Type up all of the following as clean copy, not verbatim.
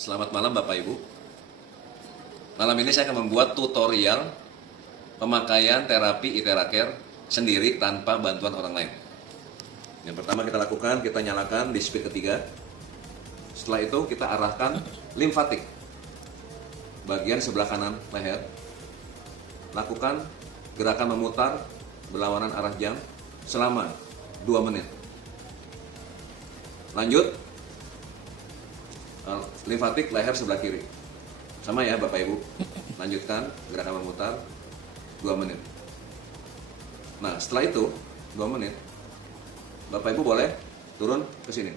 Selamat malam Bapak Ibu. Malam ini saya akan membuat tutorial pemakaian terapi Iteracare sendiri tanpa bantuan orang lain. Yang pertama kita lakukan, kita nyalakan di speed ketiga. Setelah itu kita arahkan limfatik bagian sebelah kanan leher. Lakukan gerakan memutar berlawanan arah jam selama 2 menit. Lanjut, limfatik leher sebelah kiri. Sama ya Bapak Ibu. Lanjutkan gerakan memutar 2 menit. Nah, setelah itu 2 menit, Bapak Ibu boleh turun ke sini.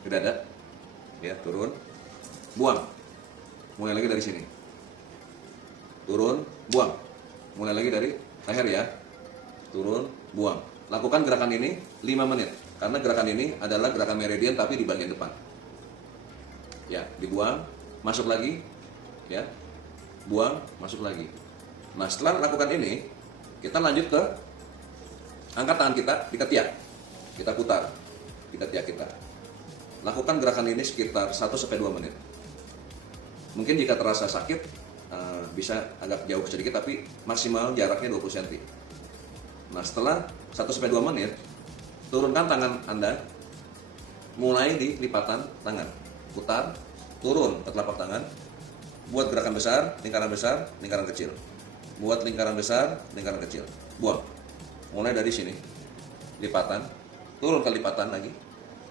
Ke dada. Ya, turun. Buang. Mulai lagi dari sini. Turun, buang. Mulai lagi dari leher ya. Turun, buang. Lakukan gerakan ini 5 menit. Karena gerakan ini adalah gerakan meridian tapi di bagian depan. Ya, dibuang, masuk lagi, ya, buang, masuk lagi. Nah, setelah lakukan ini, kita lanjut ke angkat tangan kita di ketiak, kita putar di ketiak kita. Lakukan gerakan ini sekitar 1-2 menit. Mungkin jika terasa sakit, bisa agak jauh sedikit, tapi maksimal jaraknya 20 cm. Nah, setelah 1-2 menit, turunkan tangan Anda, mulai di lipatan tangan. Putar, turun ke telapak tangan, buat gerakan besar, lingkaran kecil. Buat lingkaran besar, lingkaran kecil. Buang. Mulai dari sini, lipatan, turun ke lipatan lagi,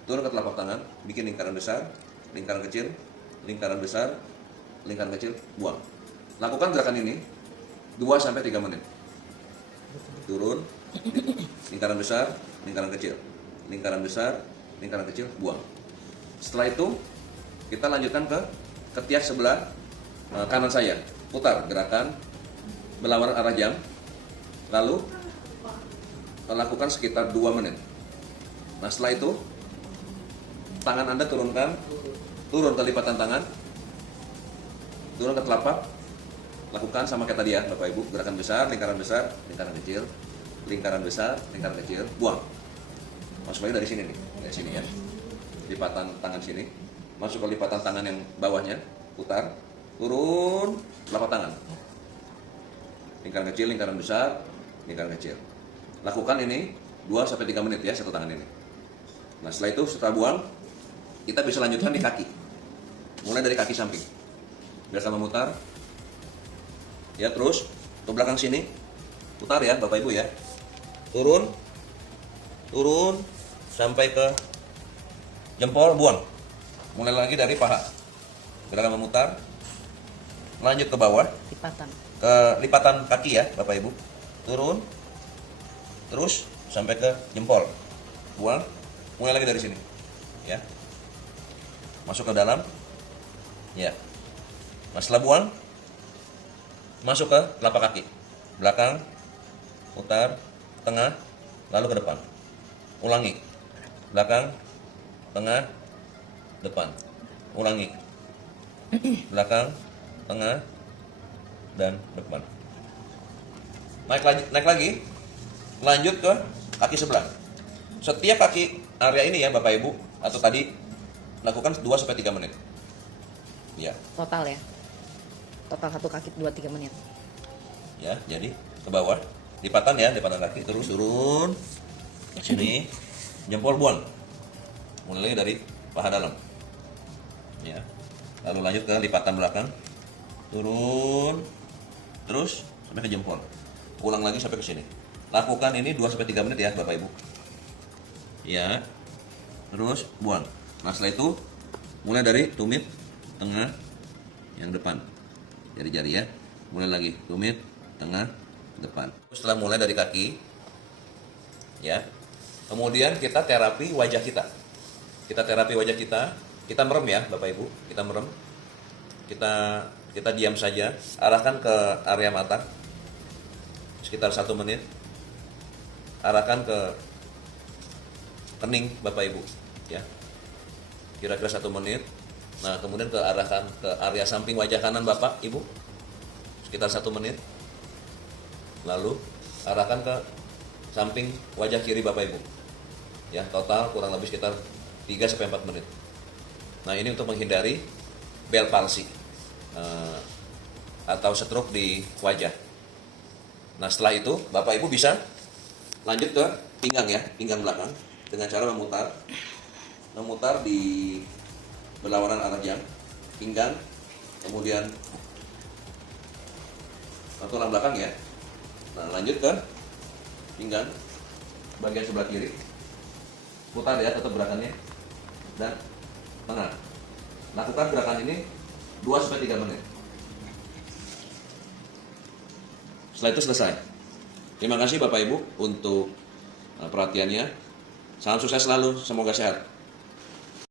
turun ke telapak tangan, bikin lingkaran besar, lingkaran kecil, lingkaran besar, lingkaran kecil, buang. Lakukan gerakan ini 2-3 menit. Turun, lingkaran besar, lingkaran kecil, lingkaran besar, lingkaran kecil, buang. Setelah itu kita lanjutkan ke ketiak sebelah kanan saya. Putar gerakan berlawanan arah jam. Lalu lakukan sekitar 2 menit. Nah, setelah itu tangan Anda turunkan, turun ke lipatan tangan, turun ke telapak. Lakukan sama kayak tadi ya Bapak Ibu, gerakan besar, lingkaran kecil, lingkaran besar, lingkaran kecil, buang. Masuk lagi dari sini nih, dari sini ya. Lipatan tangan sini. Masuk ke lipatan tangan yang bawahnya, putar, turun, telapak tangan. Lingkaran kecil, lingkaran besar, lingkaran kecil. Lakukan ini 2-3 menit ya, satu tangan ini. Nah, setelah itu, setelah buang, kita bisa lanjutkan di kaki. Mulai dari kaki samping. Biasa memutar. Ya, terus ke belakang sini. Putar ya, Bapak Ibu ya. Turun, turun, sampai ke jempol, buang. Mulai lagi dari paha. Gerakan memutar. Lanjut ke bawah. Lipatan. Ke lipatan kaki ya, Bapak Ibu. Turun. Terus sampai ke jempol. Buang. Mulai lagi dari sini. Ya. Masuk ke dalam. Ya. Nah, setelah buang, masuk ke telapak kaki. Belakang, putar, tengah, lalu ke depan. Ulangi. Belakang, tengah, depan. Ulangi. Belakang, tengah, dan depan. Naik lagi. Lanjut ke kaki sebelah. Setiap kaki area ini ya Bapak Ibu, atau tadi lakukan 2-3 menit. Ya. Total ya. Total satu kaki 2-3 menit. Ya, jadi ke bawah. Lipatan ya, lipatan kaki, terus turun. Sini. Jempol, buang. Mulai dari paha dalam. Ya. Lalu lanjut ke lipatan belakang. Turun. Terus sampai ke jempol. Ulang lagi sampai ke sini. Lakukan ini 2-3 menit ya, Bapak Ibu. Ya. Terus buang. Nah, setelah itu mulai dari tumit tengah yang depan. Jari-jari ya. Mulai lagi tumit tengah depan. Setelah mulai dari kaki ya. Kemudian kita terapi wajah kita. Kita terapi wajah kita. Kita merem ya, Bapak Ibu. Kita merem. Kita diam saja. Arahkan ke area mata. Sekitar 1 menit. Arahkan ke kening Bapak Ibu, ya. Kira-kira 1 menit. Nah, kemudian arahkan ke area samping wajah kanan Bapak Ibu. Sekitar 1 menit. Lalu arahkan ke samping wajah kiri Bapak Ibu. Ya, total kurang lebih sekitar 3-4 menit. Nah, ini untuk menghindari Bell palsy atau stroke di wajah. Nah, setelah itu Bapak Ibu bisa lanjut ke pinggang ya, pinggang belakang dengan cara memutar di berlawanan arah jam, pinggang, kemudian tulang belakang ya. Nah, lanjut ke pinggang bagian sebelah kiri, putar ya, tetap gerakannya, dan tengah. Lakukan gerakan ini 2-3 menit. Setelah itu selesai. Terima kasih Bapak Ibu untuk perhatiannya. Salam sukses selalu, semoga sehat.